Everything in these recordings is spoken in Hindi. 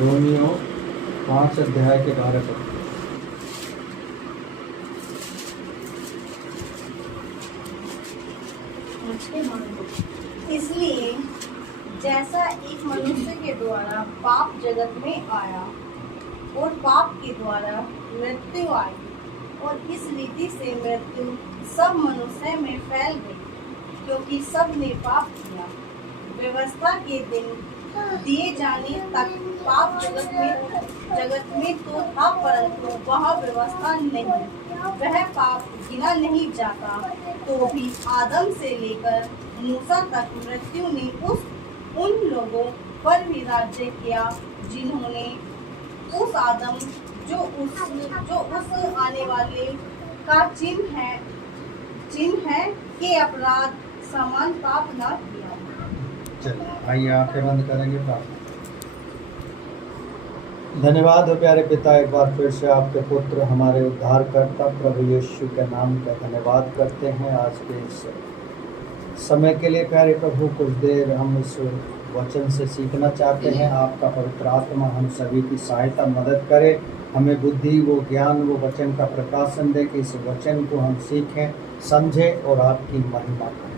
रोमियो 5 अध्याय के 12 पद। इसलिए जैसा एक मनुष्य के द्वारा पाप जगत में आया और पाप के द्वारा मृत्यु आई, और इस रीति से मृत्यु सब मनुष्य में फैल गई, क्योंकि सब ने पाप किया। व्यवस्था के दिन दिए जाने तक पाप जगत में तो था, परंतु वह व्यवस्था नहीं, वह पाप गिना नहीं जाता। तो भी आदम से लेकर मूसा तक मृत्यु ने उन लोगों पर भी राज्य किया जिन्होंने उस आदम जो उस आने वाले का चिन्ह है के अपराध समान पाप न किया। चलिए आइए आंखें बंद करेंगे, प्रार्थना। धन्यवाद हो प्यारे पिता, एक बार फिर से आपके पुत्र हमारे उद्धारकर्ता प्रभु यीशु के नाम का धन्यवाद करते हैं। आज के इस समय के लिए प्यारे प्रभु, कुछ देर हम इस वचन से सीखना चाहते हैं। आपका पवित्र आत्मा हम सभी की सहायता मदद करे, हमें बुद्धि वो ज्ञान वो वचन का प्रकाशन दे कि इस वचन को हम सीखें, समझें और आपकी महिमा करें।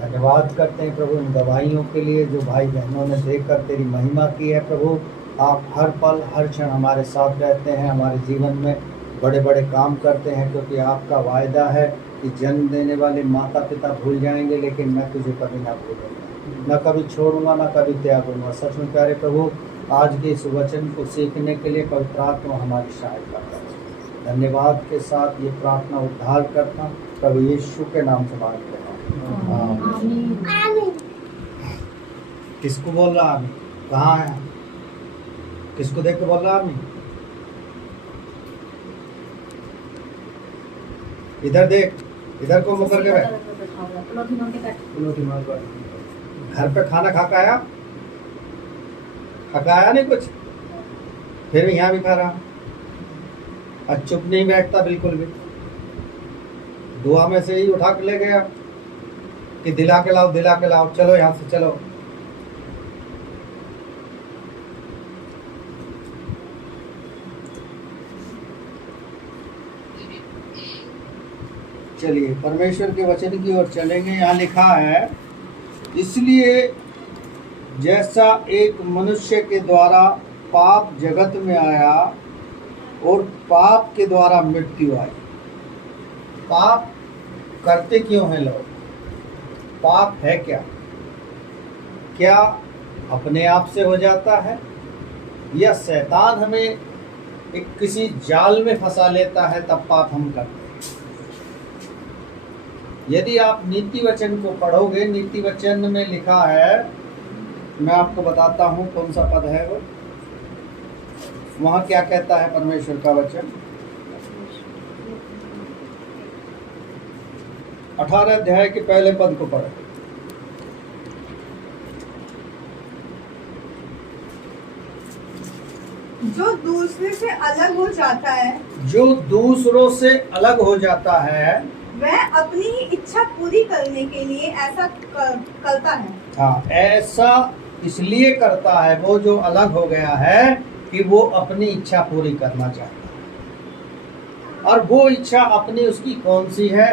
धन्यवाद करते हैं प्रभु इन गवाहियों के लिए जो भाई बहनों ने देखकर तेरी महिमा की है। प्रभु आप हर पल हर क्षण हमारे साथ रहते हैं, हमारे जीवन में बड़े बड़े काम करते हैं, क्योंकि आपका वायदा है कि जन्म देने वाले माता पिता भूल जाएंगे लेकिन मैं तुझे कभी ना भूलूंगा, न कभी छोड़ूंगा, न कभी त्यागूंगा। सच में प्यारे प्रभु, आज के इस वचन को सीखने के लिए पवित्र आत्मा हमारी सहायता करें। धन्यवाद के साथ ये प्रार्थना उद्धार करता प्रभु यीशु के नाम से मांगते हैं, आमीन। किसको बोल रहा आमीन? कहाँ है? किसको देख के बोल रहा आमीन? इधर देख, इधर को मुकर के बैठ। घर पे खाना खा के आया? खा के आया नहीं कुछ, फिर भी यहाँ भी खा रहा। आज चुप नहीं बैठता बिल्कुल भी। दुआ में से ही उठा के ले गया कि दिला के लाओ, दिला के लाओ, चलो यहाँ से चलो। चलिए परमेश्वर के वचन की ओर चलेंगे। यहाँ लिखा है, इसलिए जैसा एक मनुष्य के द्वारा पाप जगत में आया और पाप के द्वारा मृत्यु आई। पाप करते क्यों हैं लोग? पाप है क्या? क्या अपने आप से हो जाता है या शैतान हमें एक किसी जाल में फंसा लेता है तब पाप हम करते हैं? यदि आप नीति वचन को पढ़ोगे, नीति वचन में लिखा है, मैं आपको बताता हूँ कौन सा पद है वो। वहाँ क्या कहता है परमेश्वर का वचन? 18 अध्याय के पहले पद को पढ़ो। जो दूसरे से अलग हो जाता है, जो दूसरों से अलग हो जाता है, वह अपनी ही इच्छा पूरी करने के लिए ऐसा करता है। हाँ, ऐसा इसलिए करता है वो जो अलग हो गया है कि वो अपनी इच्छा पूरी करना चाहता है। और वो इच्छा अपनी उसकी कौन सी है?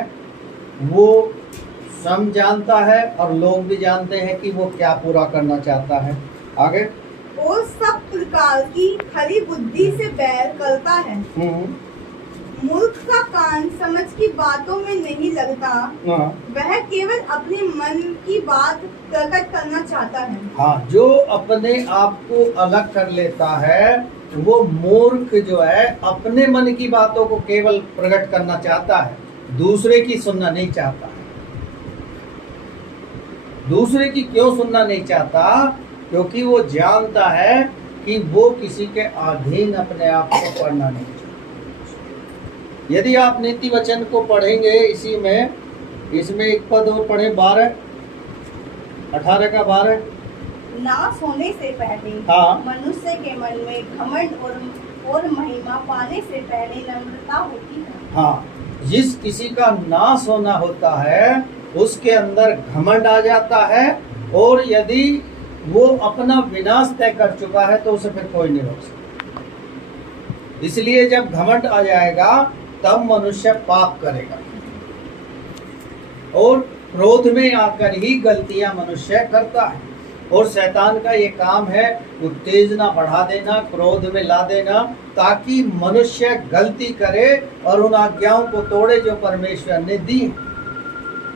वो स्वयं जानता है और लोग भी जानते हैं कि वो क्या पूरा करना चाहता है। आगे, वो सब प्रकार की खरी बुद्धि से बैर करता है। मूर्ख का कान समझ की बातों में नहीं लगता, वह केवल अपने मन की बात प्रकट करना चाहता है। हाँ, जो अपने आप को अलग कर लेता है वो मूर्ख जो है अपने मन की बातों को केवल प्रकट करना चाहता है, दूसरे की सुनना नहीं चाहता है। दूसरे की क्यों सुनना नहीं चाहता? क्योंकि वो जानता है कि वो किसी के अधीन अपने आप को पढ़ना नहीं चाहता। यदि आप नीति वचन को पढ़ेंगे, इसी में इसमें एक पद और पढ़े, 18 का 12। नाश होने से पहले मनुष्य के मन में घमंड और महिमा पाने से पहले नम्रता होती है। हाँ, जिस किसी का नाश होना होता है उसके अंदर घमंड आ जाता है, और यदि वो अपना विनाश तय कर चुका है, तो उसे फिर कोई नहीं रोक सकता। इसलिए जब घमंड आ जाएगा तब मनुष्य पाप करेगा, और क्रोध में आकर ही गलतियां मनुष्य करता है। और शैतान का ये काम है उत्तेजना बढ़ा देना, क्रोध में ला देना, ताकि मनुष्य गलती करे और उन आज्ञाओं को तोड़े जो परमेश्वर ने दी।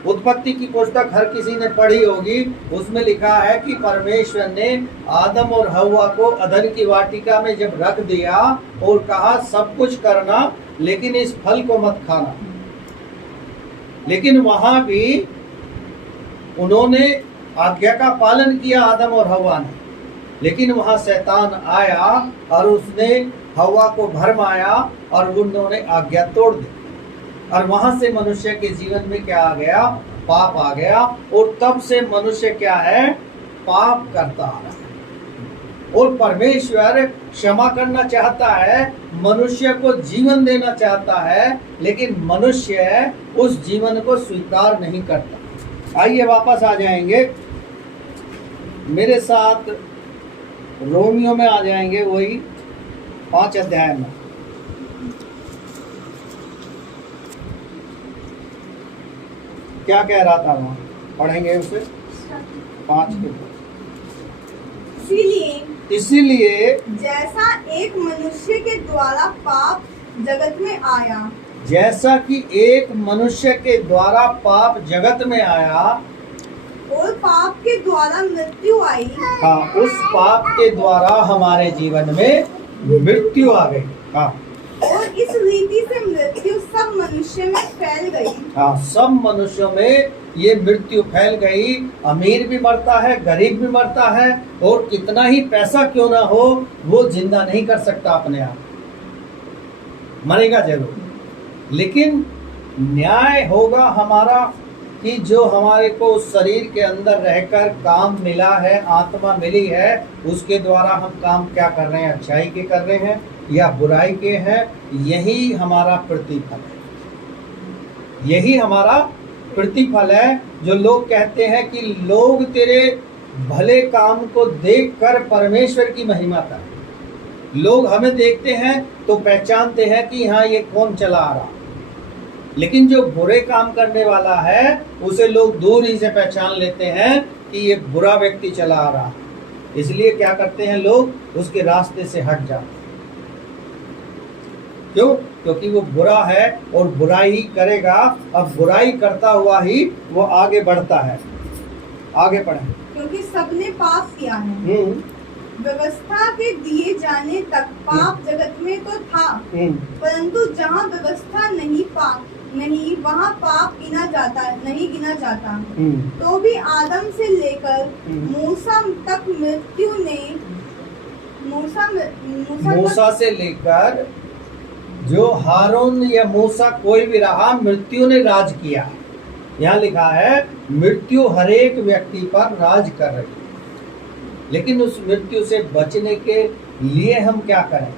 उत्पत्ति की पुस्तक हर किसी ने पढ़ी होगी, उसमें लिखा है कि परमेश्वर ने आदम और हव्वा को अदन की वाटिका में जब रख दिया और कहा सब कुछ करना लेकिन इस फल को मत खाना, लेकिन वहां भी उन्होंने आज्ञा का पालन किया आदम और हव्वा ने। लेकिन वहां शैतान आया और उसने हव्वा को भरमाया और उन्होंने आज्ञा तोड़ दी, और वहां से मनुष्य के जीवन में क्या आ गया? पाप आ गया। और तब से मनुष्य क्या है? पाप करता आ रहा है। और परमेश्वर क्षमा करना चाहता है, मनुष्य को जीवन देना चाहता है, लेकिन मनुष्य उस जीवन को स्वीकार नहीं करता। आइए वापस आ जाएंगे मेरे साथ, रोमियो में आ जाएंगे, वही 5 अध्याय में। क्या कह रहा था वहां? पढ़ेंगे उसे 5 के। इसीलिए जैसा एक मनुष्य के द्वारा पाप जगत में आया, जैसा कि एक मनुष्य के द्वारा पाप जगत में आया, और पाप के द्वारा मृत्यु आई। हाँ, उस पाप के द्वारा हमारे जीवन में मृत्यु आ गई। हाँ, और इस रीति से मृत्यु सब मनुष्य में फैल गई। हाँ, सब मनुष्यों में ये मृत्यु फैल गई। अमीर भी मरता है, गरीब भी मरता है, और कितना ही पैसा क्यों ना हो, वो जिंदा नहीं कर सकता अपने आप, मरेगा जरूर। लेकिन न्याय होगा हमारा कि जो हमारे को उस शरीर के अंदर रहकर काम मिला है, आत्मा मिली है, उसके द्वारा हम काम क्या कर रहे हैं? अच्छाई के कर रहे हैं या बुराई के हैं? यही हमारा प्रतिफल है, यही हमारा प्रतिफल है। जो लोग कहते हैं कि लोग तेरे भले काम को देखकर परमेश्वर की महिमा करें। लोग हमें देखते हैं तो पहचानते हैं कि हाँ, ये कौन चला आ रहा, लेकिन जो बुरे काम करने वाला है उसे लोग दूर ही से पहचान लेते हैं कि ये बुरा व्यक्ति चला आ रहा है। इसलिए क्या करते हैं लोग? उसके रास्ते से हट जाते हैं। क्यों? क्योंकि वो बुरा है और बुराई ही करेगा। अब बुराई करता हुआ ही वो आगे बढ़ता है। आगे बढ़े। क्योंकि सबने पाप किया है। व्यवस्था के दिए जाने तक पाप जगत में तो था, परंतु जहाँ व्यवस्था नहीं वहाँ पाप नहीं गिना जाता। तो भी आदम से लेकर मूसा तक मृत्यु ने मूसा से लेकर जो हारून या मूसा कोई भी रहा, मृत्यु ने राज किया है। यहाँ लिखा है मृत्यु हर एक व्यक्ति पर राज कर रही है। लेकिन उस मृत्यु से बचने के लिए हम क्या करें?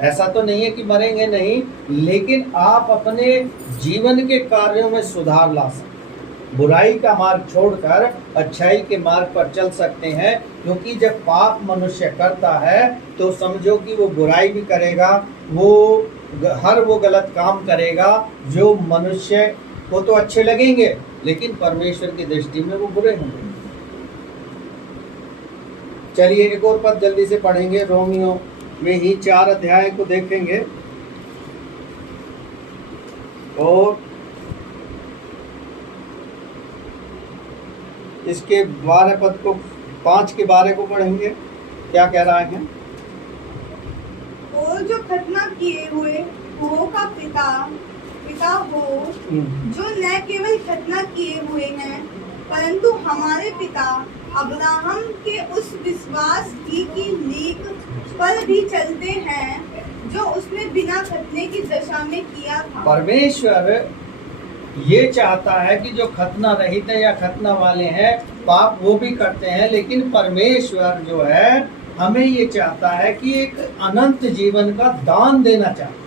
ऐसा तो नहीं है कि मरेंगे नहीं, लेकिन आप अपने जीवन के कार्यों में सुधार ला सकते, बुराई का मार्ग छोड़कर अच्छाई के मार्ग पर चल सकते हैं। क्योंकि जब पाप मनुष्य करता है तो समझो कि वो बुराई भी करेगा, वो गलत काम करेगा जो मनुष्य को तो अच्छे लगेंगे, लेकिन परमेश्वर की दृष्टि में वो बुरे होंगे। चलिए एक और पद जल्दी से पढ़ेंगे, रोमियो में ही 4 अध्याय को देखेंगे और इसके 12 पद को 5 के 12 को पढ़ेंगे। क्या कह रहा है? और जो खतना किए हुए का पिता हो, जो न केवल खतना किए हुए हैं परंतु हमारे पिता अब्राहम के उस विश्वास की लीक पर भी चलते हैं जो उसने बिना खतने की दशा में किया था। परमेश्वर ये चाहता है कि जो खतना रहित है या खतना वाले हैं, पाप वो भी करते हैं, लेकिन परमेश्वर जो है हमें ये चाहता है कि एक अनंत जीवन का दान देना चाहता है।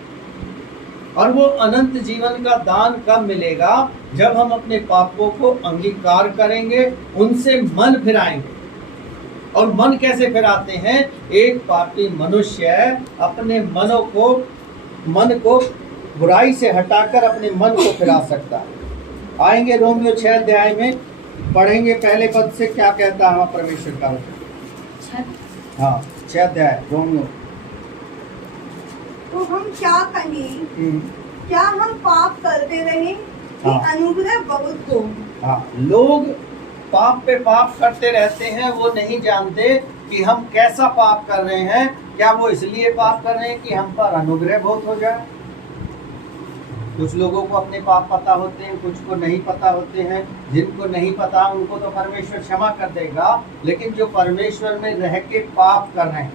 और वो अनंत जीवन का दान कब मिलेगा? जब हम अपने पापों को अंगीकार करेंगे, उनसे मन फिराएंगे, और मन कैसे फिराते हैं? एक पापी मनुष्य अपने मन को बुराई से हटाकर अपने मन को फिरा सकता है। आएंगे रोमियो 6 अध्याय में, पढ़ेंगे पहले पद से क्या कहता है परमेश्वर का वचन। हाँ, 6 अध्याय रोमियो। तो हम क्या कहें? क्या हम पाप करते रहे कि अनुग्रह बहुत हो? हाँ, लोग पाप पे पाप करते रहते हैं, वो नहीं जानते कि हम कैसा पाप कर रहे हैं। क्या वो इसलिए पाप कर रहे हैं कि हम पर अनुग्रह बहुत हो जाए? कुछ लोगों को अपने पाप पता होते हैं, कुछ को नहीं पता होते हैं। जिनको नहीं पता उनको तो परमेश्वर क्षमा कर देगा, लेकिन जो परमेश्वर में रह के पाप कर रहे हैं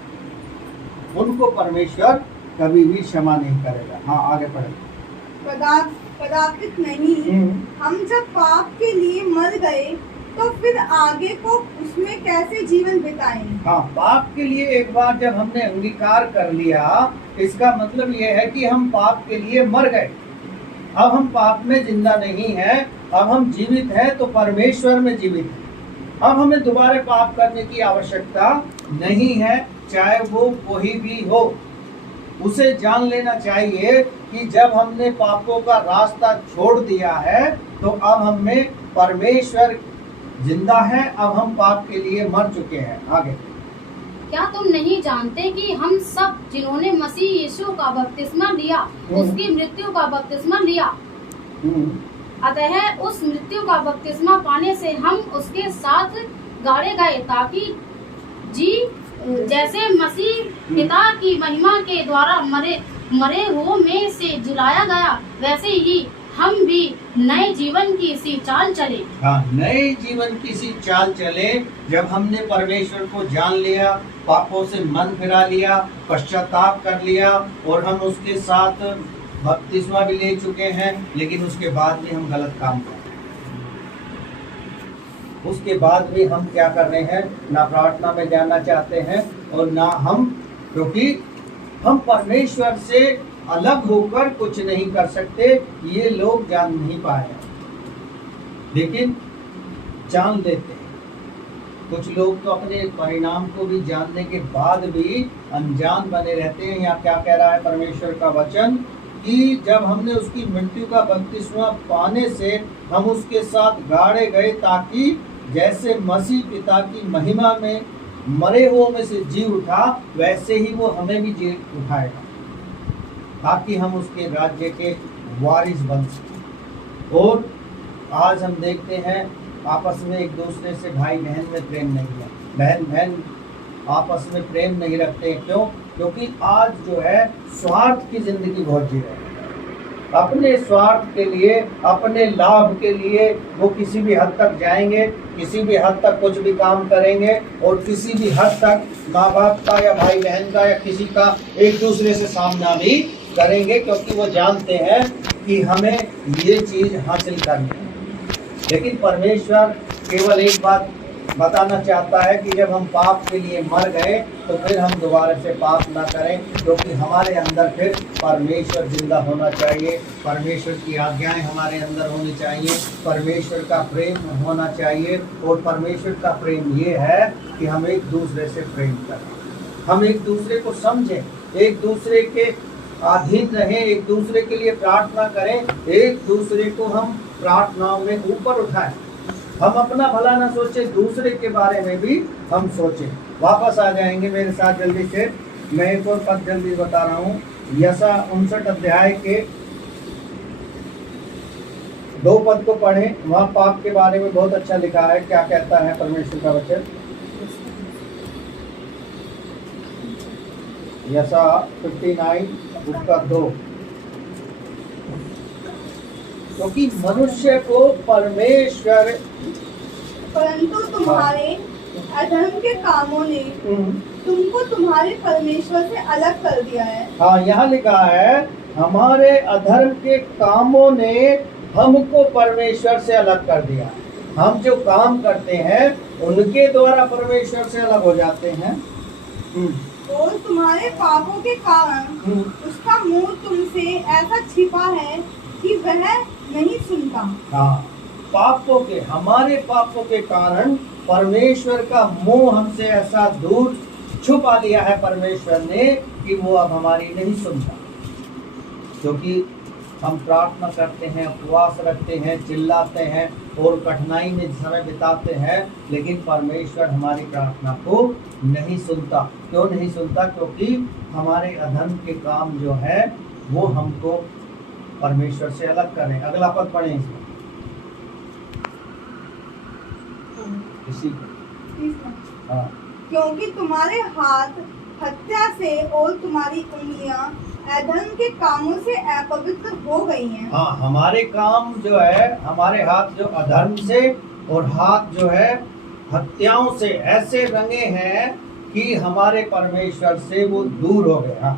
उनको परमेश्वर कभी भी क्षमा नहीं करेगा। हाँ, आगे पढ़े। कदाचित नहीं, हम जब पाप के लिए मर गए तो फिर आगे को उसमें कैसे जीवन बिताएं? हाँ, पाप के लिए एक बार जब हमने अंगीकार कर लिया, इसका मतलब ये है कि हम पाप के लिए मर गए। अब हम पाप में जिंदा नहीं हैं, अब हम जीवित हैं तो परमेश्वर में जीवित हैं। अब हमें दोबारा पाप करने की आवश्यकता नहीं है, चाहे वो कोई भी हो। उसे जान लेना चाहिए कि जब हमने पापों का रास्ता छोड़ दिया है तो अब हमें परमेश्वर जिंदा है, अब हम पाप के लिए मर चुके हैं। आगे। क्या तुम नहीं जानते कि हम सब जिन्होंने मसीह यीशु का बपतिस्मा लिया उसकी मृत्यु का बपतिस्मा लिया, अतः उस मृत्यु का बपतिस्मा पाने से हम उसके साथ गाड़े गए, ताकि जैसे मसीह पिता की महिमा के द्वारा मरे हुओं में से जिलाया गया, वैसे ही हम भी नए जीवन की सी चाल चले। हाँ, नए जीवन की सी चाल चले। जब हमने परमेश्वर को जान लिया, पापों से मन फिरा लिया, पश्चाताप कर लिया और हम उसके साथ बपतिस्मा भी ले चुके हैं, लेकिन उसके बाद भी हम गलत काम कर रहे हैं। उसके बाद भी हम क्या कर रहे हैं? ना प्रार्थना में जाना चाहते हैं और ना हम, क्योंकि हम परमेश्वर से अलग होकर कुछ नहीं कर सकते। ये लोग जान नहीं पाए, लेकिन जान लेते हैं। कुछ लोग तो अपने परिणाम को भी जानने के बाद भी अनजान बने रहते हैं। यहाँ क्या कह रहा है परमेश्वर का वचन कि जब हमने उसकी मृत्यु का बपतिस्मा पाने से हम उसके साथ गाड़े गए, ताकि जैसे मसीह पिता की महिमा में मरे हुओं में से जी उठा, वैसे ही वो हमें भी जी उठाएगा, ताकि हम उसके राज्य के वारिस बन सकें। और आज हम देखते हैं आपस में एक दूसरे से भाई बहन में प्रेम नहीं है, बहन आपस में प्रेम नहीं रखते। क्यों? क्योंकि आज जो है स्वार्थ की जिंदगी बहुत जी रहे हैं। अपने स्वार्थ के लिए, अपने लाभ के लिए वो किसी भी हद तक जाएंगे, किसी भी हद तक कुछ भी काम करेंगे और किसी भी हद तक माँ बाप का या भाई बहन का या किसी का एक दूसरे से सामना भी करेंगे, क्योंकि वो जानते हैं कि हमें ये चीज हासिल करनी है। लेकिन परमेश्वर केवल एक बात बताना चाहता है कि जब हम पाप के लिए मर गए तो फिर हम दोबारा से पाप ना करें, क्योंकि हमारे अंदर फिर परमेश्वर जिंदा होना चाहिए, परमेश्वर की आज्ञाएं हमारे अंदर होनी चाहिए, परमेश्वर का प्रेम होना चाहिए। और परमेश्वर का प्रेम ये है कि हम एक दूसरे से प्रेम करें, हम एक दूसरे को समझें, एक दूसरे के अधीन रहें, एक दूसरे के लिए प्रार्थना करें, एक दूसरे को हम प्रार्थनाओं में ऊपर उठाएं। हम अपना भला ना सोचें, दूसरे के बारे में भी हम सोचें। वापस आ जाएंगे मेरे साथ जल्दी से, मैं एक और पद जल्दी बता रहा हूँ। यशा 59 अध्याय के 2 पद को पढ़ें, वहाँ पाप के बारे में बहुत अच्छा लिखा है। क्या कहता है परमेश्वर का वचन? यशा 59 उसका 2। क्योंकि मनुष्य को परमेश्वर, परंतु तुम्हारे अधर्म के कामों ने तुमको तुम्हारे परमेश्वर से अलग कर दिया है। हाँ, यहाँ लिखा है हमारे अधर्म के कामों ने हमको परमेश्वर से अलग कर दिया। हम जो काम करते हैं उनके द्वारा परमेश्वर से अलग हो जाते हैं। और तुम्हारे पापों के कारण उसका मुंह तुमसे ऐसा छिपा है कि वह नहीं सुनता। हाँ, पापों के, हमारे पापों के कारण परमेश्वर का मुंह हमसे ऐसा दूर छुपा लिया है परमेश्वर ने कि वो अब हमारी नहीं सुनता, क्योंकि हम प्रार्थना करते हैं, उपवास रखते हैं, चिल्लाते हैं और कठिनाई में समय बिताते हैं, लेकिन परमेश्वर हमारी प्रार्थना को नहीं सुनता। क्यों नहीं सुनता? क्योंकि हमारे अधर्म के काम जो है वो हमको परमेश्वर से अलग कर रहे हैं। अगला पद पढ़ें इसमें, इसी को। हाँ, क्योंकि तुम्हारे हाथ हत्या से और तुम्हारी उंगलियां अधर्म के कामों से अपवित्र हो गई हैं। हाँ, हमारे काम जो है, हमारे हाथ जो अधर्म से और हाथ जो है हत्याओं से ऐसे रंगे हैं कि हमारे परमेश्वर से वो दूर हो गए। हाँ,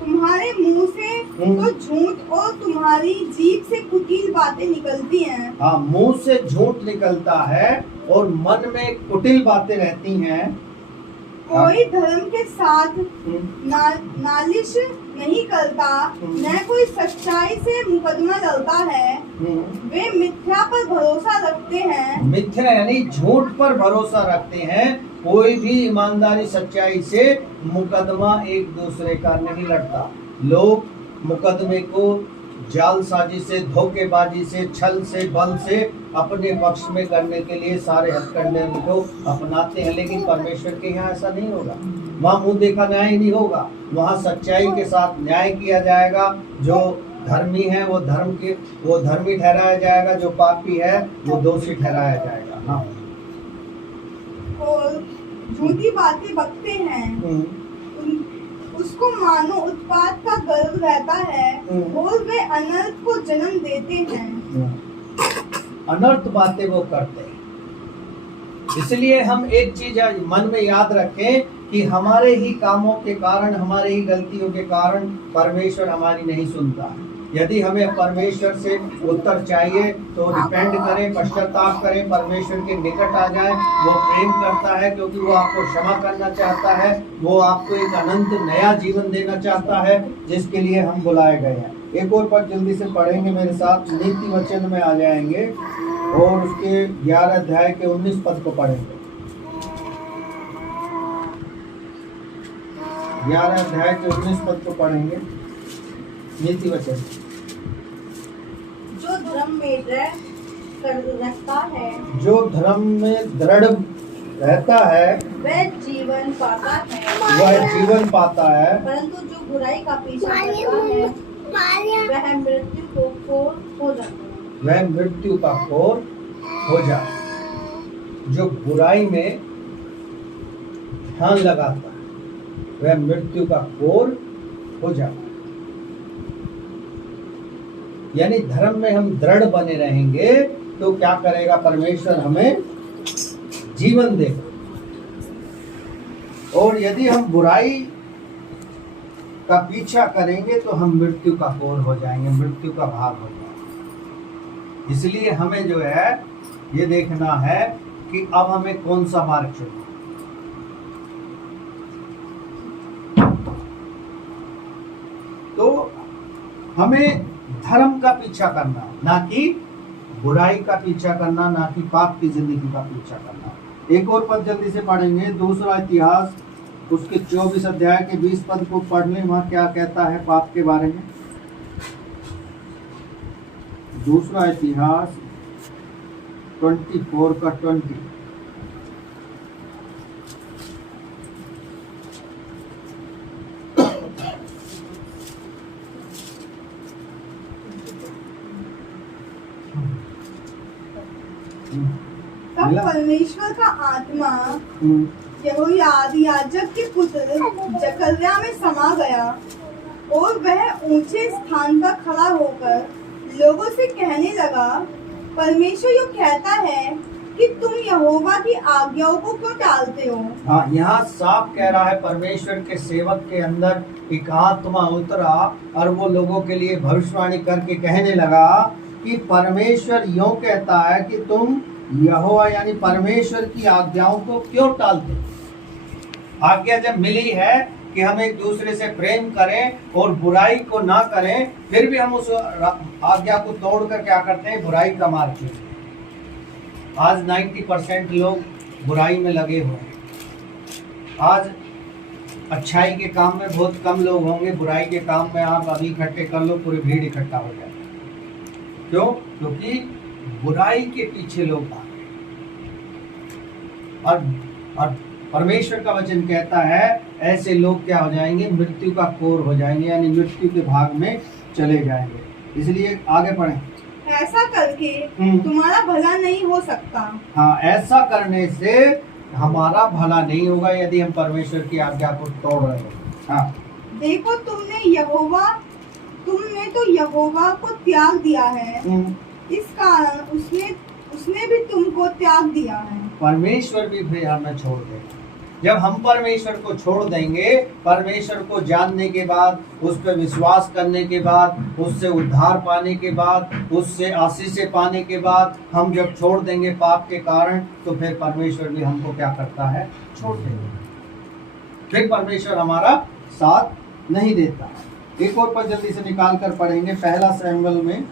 तुम्हारे मुंह से तो झूठ और तुम्हारी जीभ से कुटिल बातें निकलती हैं। हाँ, मुंह से झूठ निकलता है और मन में कुटिल बातें रहती हैं। कोई धर्म के साथ नालिश नहीं करता, न कोई सच्चाई से मुकदमा लड़ता है। वे मिथ्या पर भरोसा रखते हैं। मिथ्या यानी झूठ पर भरोसा रखते हैं। कोई भी ईमानदारी सच्चाई से मुकदमा एक दूसरे का नहीं लड़ता। लोग मुकदमे को जालसाजी से, धोखेबाजी से, छल से, बल से अपने पक्ष में करने के लिए सारे हथकंडे को अपनाते हैं, लेकिन परमेश्वर के यहाँ ऐसा नहीं होगा। वहाँ मुंह देखा न्याय नहीं होगा। वहाँ सच्चाई के साथ न्याय किया जाएगा। जो धर्मी है वो धर्मी ठहराया जाएगा, जो पापी है वो दोषी ठहराया जाएगा। हाँ, और झूठी बातें बकते हैं, उसको मानो उत्पात का गर्व रहता है और वे अनर्थ को जन्म देते हैं। अनर्थ बातें वो करते हैं। इसलिए हम एक चीज मन में याद रखें कि हमारे ही कामों के कारण, हमारे ही गलतियों के कारण परमेश्वर हमारी नहीं सुनता है। यदि हमें परमेश्वर से उत्तर चाहिए तो रिपेंट करें, पश्चाताप करें, परमेश्वर के निकट आ जाएं। वो प्रेम करता है क्योंकि वो आपको क्षमा करना चाहता है। वो आपको एक अनंत नया जीवन देना चाहता है, जिसके लिए हम बुलाए गए हैं। एक और पद जल्दी से पढ़ेंगे मेरे साथ, नीति वचन में आ जाएंगे और उसके 11 अध्याय के 19 पद को पढ़ेंगे। 11 अध्याय के 19 पद को पढ़ेंगे, नीति वचन। जो धर्म में रहता है, जो धर्म में दृढ़ रहता है वह जीवन पाता है, वह जीवन पाता है। परंतु जो बुराई का पीछा करता है वह मृत्यु को खोर हो जाता है। वह मृत्यु का खोर हो जाए। जो बुराई में ध्यान लगाता है वह मृत्यु का खोर हो जाए। यानी धर्म में हम दृढ़ बने रहेंगे तो क्या करेगा परमेश्वर? हमें जीवन देगा। और यदि हम बुराई का पीछा करेंगे तो हम मृत्यु का खोर हो जाएंगे, मृत्यु का भाग हो जाएंगे। इसलिए हमें जो है ये देखना है कि अब हमें कौन सा मार्ग चुनना। तो हमें धर्म का पीछा करना, ना कि बुराई का पीछा करना, ना कि पाप की जिंदगी का पीछा करना। एक और पद जल्दी से पढ़ेंगे, दूसरा इतिहास उसके 24 अध्याय के 20 पद को पढ़ लें। वहां क्या कहता है पाप के बारे में? दूसरा इतिहास 24 का 20। तब परमेश्वर का आत्मा याजक के पुत्र जकर्या में समा गया और वह ऊंचे स्थान पर खड़ा होकर लोगों से कहने लगा, परमेश्वर यूँ कहता है कि तुम यहोवा की आज्ञाओं को क्यों टालते हो। हाँ, यहाँ साफ कह रहा है परमेश्वर के सेवक के अंदर एक आत्मा उतरा और वो लोगों के लिए भविष्यवाणी करके कहने लगा कि परमेश्वर यूँ कहता है कि तुम यहोवा यानी परमेश्वर की आज्ञाओं को क्यों टालते। आज्ञा जब मिली है कि हम एक दूसरे से प्रेम करें और बुराई को ना करें, फिर भी हम उस आज्ञा को तोड़कर क्या करते हैं? बुराई का मार्ग चुनते हैं। आज 90% लोग बुराई में लगे हुए हैं। आज अच्छाई के काम में बहुत कम लोग होंगे, बुराई के काम में आप अभी इकट्ठे कर लो, पूरी भीड़ इकट्ठा हो जाए। क्यों? क्योंकि बुराई के पीछे लोग भाग रहे। और परमेश्वर का वचन कहता है ऐसे लोग क्या हो जाएंगे? मृत्यु का कोर हो जाएंगे, यानी मृत्यु के भाग में चले जाएंगे। इसलिए आगे पढ़ें। ऐसा करके तुम्हारा भला नहीं हो सकता। हाँ, ऐसा करने से हमारा भला नहीं होगा यदि हम परमेश्वर की आज्ञा को तोड़ रहे हैं। हाँ, देखो तुमने तो यहोवा को त्याग दिया है, इस कारण उसने भी तुमको त्याग दिया है। परमेश्वर भी फिर हमें छोड़ देगा। जब हम परमेश्वर को छोड़ देंगे, परमेश्वर को जानने के बाद, उस पर विश्वास करने के बाद, उससे उद्धार पाने के बाद, उससे आशीष पाने के बाद हम जब छोड़ देंगे पाप के कारण, तो फिर परमेश्वर भी हमको क्या करता है? छोड़ देंगे। फिर परमेश्वर हमारा साथ नहीं देता। एक और पद जल्दी से निकाल कर पढ़ेंगे। पहला शमूएल में,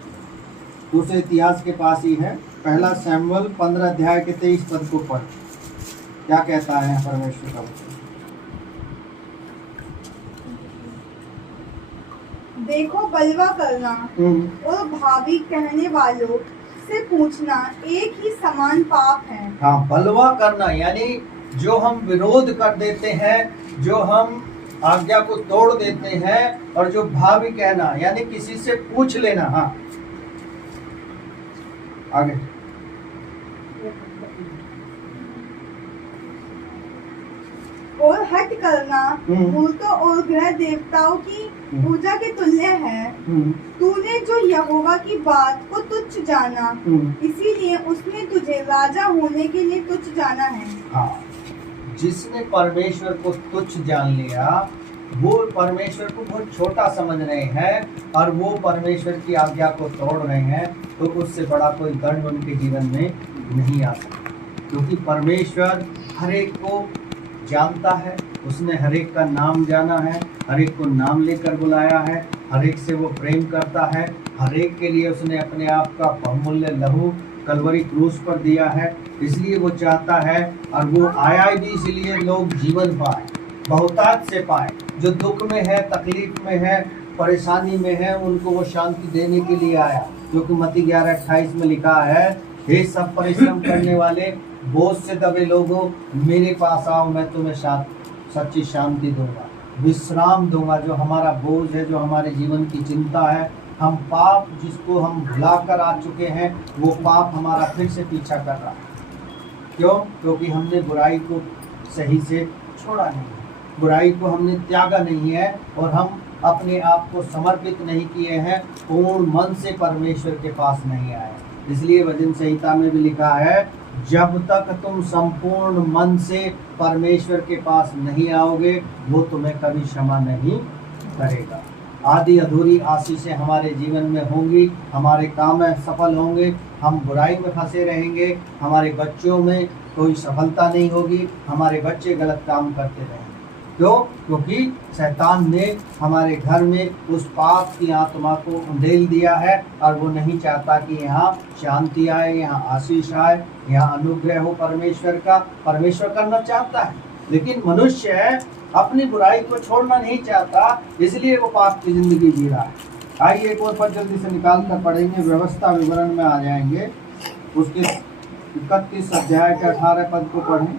दूसरे इतिहास के पास ही है, पहला शमूएल 15 अध्याय के 23 पद को पढ़। क्या कहता है परमेश्वर का वचन? देखो बलवा करना और भावी कहने वालों से पूछना एक ही समान पाप है। हाँ, बलवा करना यानी जो हम विरोध कर देते हैं, जो हम आज्ञा को तोड़ देते हैं, और जो भावी कहना यानी किसी से पूछ लेना। हाँ, आगे। और हट करना भूतों और ग्रह देवताओं की पूजा के तुल्य है। तूने जो यहोवा की बात को तुच्छ जाना, इसीलिए उसने तुझे राजा होने के लिए तुच्छ जाना है। हाँ, जिसने परमेश्वर को तुच्छ जान लिया, वो परमेश्वर को बहुत छोटा समझ रहे हैं और वो परमेश्वर की आज्ञा को तोड़ रहे हैं, तो उससे बड़ा कोई दंड उनके जीवन में नहीं आ सकता। क्योंकि परमेश्वर हर एक को जानता है, उसने हर एक का नाम जाना है, हर एक को नाम लेकर बुलाया है, हर एक से वो प्रेम करता है, हर एक के लिए उसने अपने आप का बहुमूल्य लहू कलवरी क्रूस पर दिया है। इसलिए वो चाहता है, और वो आया भी इसलिए लोग जीवन पाए, बहुतायत से पाए। जो दुख में है, तकलीफ में है, परेशानी में है, उनको वो शांति देने के लिए आया। क्योंकि मत्ती 11:28 में लिखा है, हे सब परिश्रम करने वाले, बोझ से दबे लोगों, मेरे पास आओ, मैं तुम्हें सच्ची शांति दूंगा, विश्राम दूंगा। जो हमारा बोझ है, जो हमारे जीवन की चिंता है, हम पाप जिसको हम भुला कर आ चुके हैं, वो पाप हमारा फिर से पीछा कर रहा है। क्यों? क्योंकि हमने बुराई को सही से छोड़ा नहीं है, बुराई को हमने त्यागा नहीं है, और हम अपने आप को समर्पित नहीं किए हैं, पूर्ण मन से परमेश्वर के पास नहीं आए। इसलिए वचन संहिता में भी लिखा है, जब तक तुम संपूर्ण मन से परमेश्वर के पास नहीं आओगे, वो तुम्हें कभी क्षमा नहीं करेगा। आधी अधूरी आशीषें हमारे जीवन में होंगी, हमारे काम में सफल होंगे, हम बुराई में फंसे रहेंगे, हमारे बच्चों में कोई सफलता नहीं होगी, हमारे बच्चे गलत काम करते रहेंगे। क्यों? क्योंकि शैतान ने हमारे घर में उस पाप की आत्मा को उंडेल दिया है, और वो नहीं चाहता कि यहाँ शांति आए, यहाँ आशीष आए, यहाँ अनुग्रह हो परमेश्वर का। परमेश्वर करना चाहता है, लेकिन मनुष्य अपनी बुराई को छोड़ना नहीं चाहता, इसलिए वो पाप की जिंदगी जी रहा है। आइए एक और पद जल्दी से निकाल कर पढ़ेंगे, व्यवस्था विवरण में आ जाएंगे। उसके 31 अध्याय के 18 पद को पढ़ें।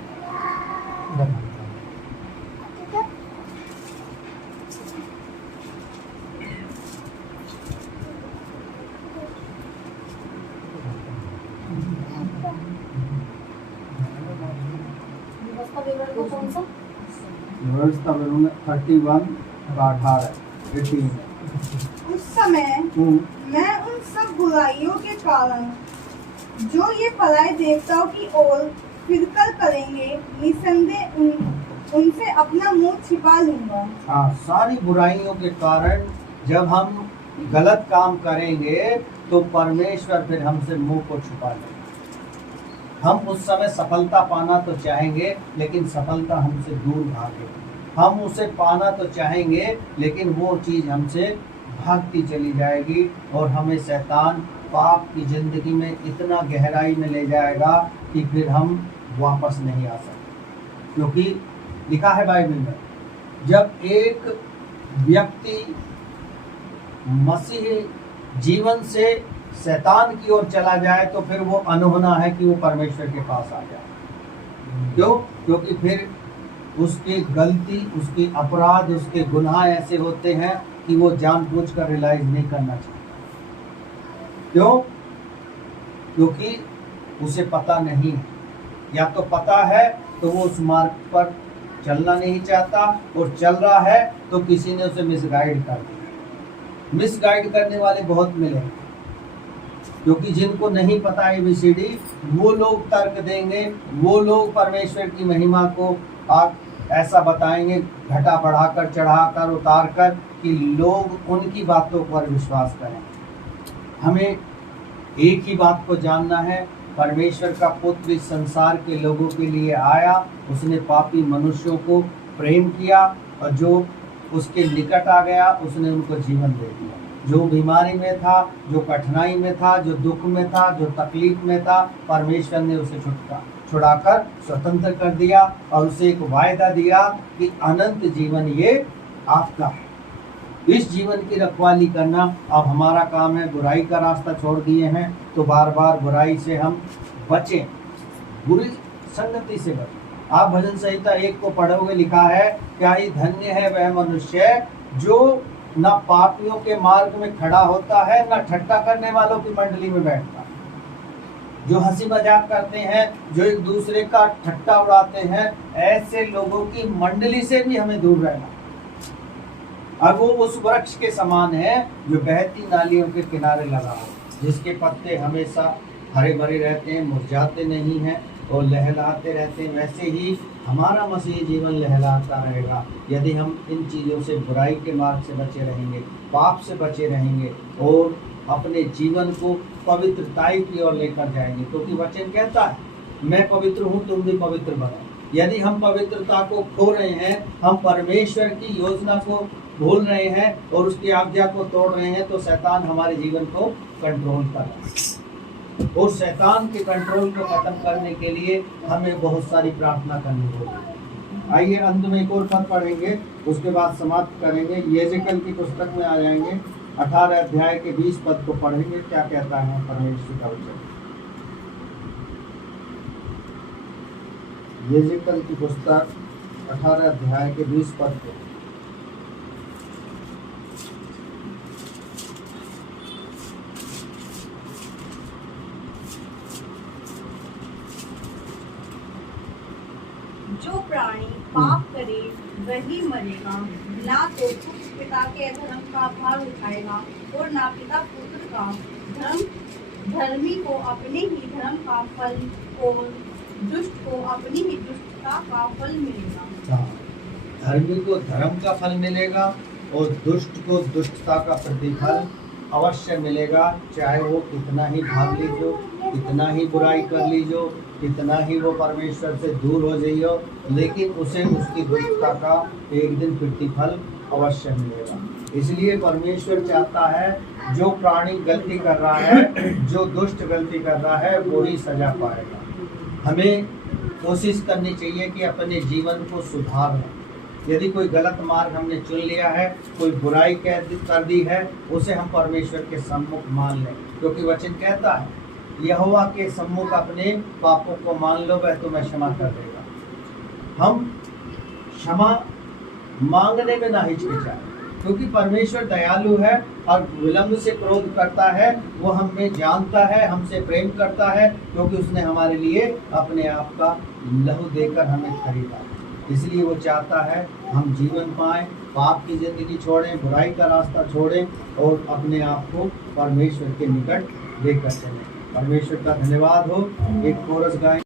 व्यवस्था विवरण 31 का 18 उस समय मैं उन सब बुराइयों के कारण जो ये पराये देवताओं की ओर फिरकर करेंगे, निसंदेह उनसे अपना मुंह छिपा लूंगा। हाँ, सारी बुराइयों के कारण जब हम गलत काम करेंगे, तो परमेश्वर फिर हमसे मुंह को छुपा लेंगे। हम उस समय सफलता पाना तो चाहेंगे, लेकिन सफलता हमसे दूर भागेगी। हम उसे पाना तो चाहेंगे, लेकिन वो चीज़ हमसे भागती चली जाएगी, और हमें शैतान पाप की जिंदगी में इतना गहराई में ले जाएगा कि फिर हम वापस नहीं आ सकते। क्योंकि लिखा है बाइबल में, जब एक व्यक्ति मसीह जीवन से शैतान की ओर चला जाए तो फिर वो अनहोना है कि वो परमेश्वर के पास आ जाए। क्यों? क्योंकि फिर उसकी गलती, उसके अपराध, उसके गुनाह ऐसे होते हैं कि वो जानबूझकर रियलाइज नहीं करना चाहता। क्यों? क्योंकि उसे पता नहीं है, या तो पता है तो वो उस मार्ग पर चलना नहीं चाहता, और चल रहा है तो किसी ने उसे मिसगाइड कर दिया। मिसगाइड करने वाले बहुत मिले, क्योंकि जिनको नहीं पता ABCD वो लोग तर्क देंगे, वो लोग परमेश्वर की महिमा को ऐसा बताएंगे, घटा बढ़ाकर, चढ़ाकर, उतारकर, कि लोग उनकी बातों पर विश्वास करें। हमें एक ही बात को जानना है, परमेश्वर का पुत्र इस संसार के लोगों के लिए आया, उसने पापी मनुष्यों को प्रेम किया, और जो उसके निकट आ गया उसने उनको जीवन दे दिया। जो बीमारी में था, जो कठिनाई में था, जो दुख में था, जो तकलीफ में था, परमेश्वर ने उसे छुड़ाकर स्वतंत्र कर दिया, और उसे एक वायदा दिया कि अनंत जीवन ये आपका है। इस जीवन की रखवाली करना अब हमारा काम है। बुराई का रास्ता छोड़ दिए हैं तो बार बार बुराई से हम बचें, बुरी संगति से बचें। आप भजन संहिता 1 को पढ़ोगे, लिखा है, क्या ही धन्य है वह मनुष्य जो न पापियों के मार्ग में खड़ा होता है, न ठट्टा करने वालों की मंडली में बैठता है। जो हंसी मजाक करते हैं, जो एक दूसरे का ठट्टा उड़ाते हैं, ऐसे लोगों की मंडली से भी हमें दूर रहना। और वो उस वृक्ष के समान है जो बहती नालियों के किनारे लगा हो, जिसके पत्ते हमेशा हरे भरे रहते हैं, मुरझाते नहीं हैं और लहलहाते रहते हैं। वैसे ही हमारा मसीही जीवन लहलहाता रहेगा यदि हम इन चीज़ों से, बुराई के मार्ग से बचे रहेंगे, पाप से बचे रहेंगे, और अपने जीवन को पवित्रताई की ओर लेकर जाएंगे। क्योंकि वचन कहता है, मैं पवित्र हूँ, तुम भी पवित्र बनो। यदि हम पवित्रता को खो रहे हैं, हम परमेश्वर की योजना को भूल रहे हैं और उसकी आज्ञा को तोड़ रहे हैं, तो शैतान हमारे जीवन को कंट्रोल कर रहा है। और शैतान के कंट्रोल को खत्म करने के लिए हमें बहुत सारी प्रार्थना करनी होगी। आइए अंत में एक और पद पढ़ेंगे, उसके बाद समाप्त करेंगे। यहेजकेल की पुस्तक में आ जाएंगे, 18 अध्याय के 20 पद को पढ़ेंगे। क्या कहता है परमेश्वर का वचन? यहेजकेल की पुस्तक 18 अध्याय के 20 पद को। जो प्राणी पाप करे वही मरेगा, ना तो पुत्र पिता के अधर्म का भार उठाएगा, और ना पिता पुत्र का धर्मी को अपने ही धर्म का फल, और दुष्ट को अपनी ही दुष्टता का फल मिलेगा। धर्मी को धर्म का फल मिलेगा और दुष्ट को दुष्टता का प्रतिफल अवश्य मिलेगा। चाहे वो कितना ही भाग लीजो, कितना ही बुराई कर लीजो, कितना ही वो परमेश्वर से दूर हो जाइयो, लेकिन उसे उसकी दुष्टता का एक दिन प्रतिफल अवश्य मिलेगा। इसलिए परमेश्वर चाहता है जो प्राणी गलती कर रहा है, जो दुष्ट गलती कर रहा है, वो ही सजा पाएगा। हमें कोशिश करनी चाहिए कि अपने जीवन को सुधार लें। यदि कोई गलत मार्ग हमने चुन लिया है, कोई बुराई कर दी है, उसे हम परमेश्वर के सम्मुख मान लें। क्योंकि वचन कहता है, यहोवा के सम्मुख अपने पापों को मान लो, वह तुम्हें क्षमा कर देगा। हम क्षमा मांगने में ना हिचकिचाएं, क्योंकि परमेश्वर दयालु है और विलंब से क्रोध करता है। वो हमें जानता है, हमसे प्रेम करता है, क्योंकि उसने हमारे लिए अपने आप का लहू देकर हमें खरीदा। इसलिए वो चाहता है हम जीवन पाएं, पाप की जिंदगी छोड़ें, बुराई का रास्ता छोड़ें और अपने आप को परमेश्वर के निकट लेकर चलें। परमेश्वर का धन्यवाद हो। एक कोरस गाएं।